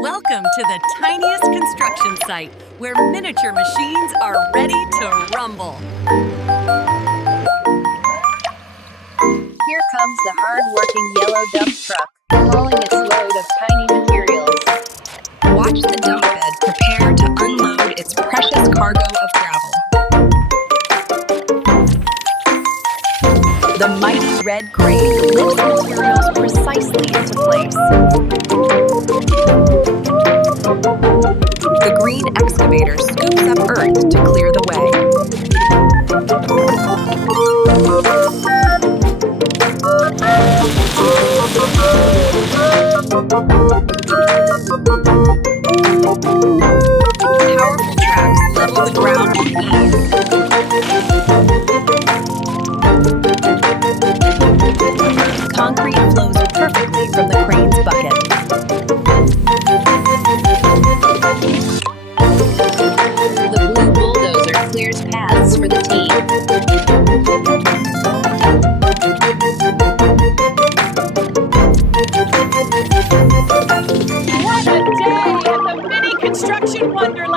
Welcome to the tiniest construction site where miniature machines are ready to rumble. Here comes the hard-working yellow dump truck, hauling its load of tiny materials. Watch the dump bed prepare to unload its precious cargo of gravel. The mighty red crane lifts materials precisely into place. The green excavator scoops up earth to clear the way. Powerful tracks level the ground with ease. Concrete flows perfectly from the crane's bucket. The blue bulldozer clears paths for the team. What a day at the mini construction wonderland!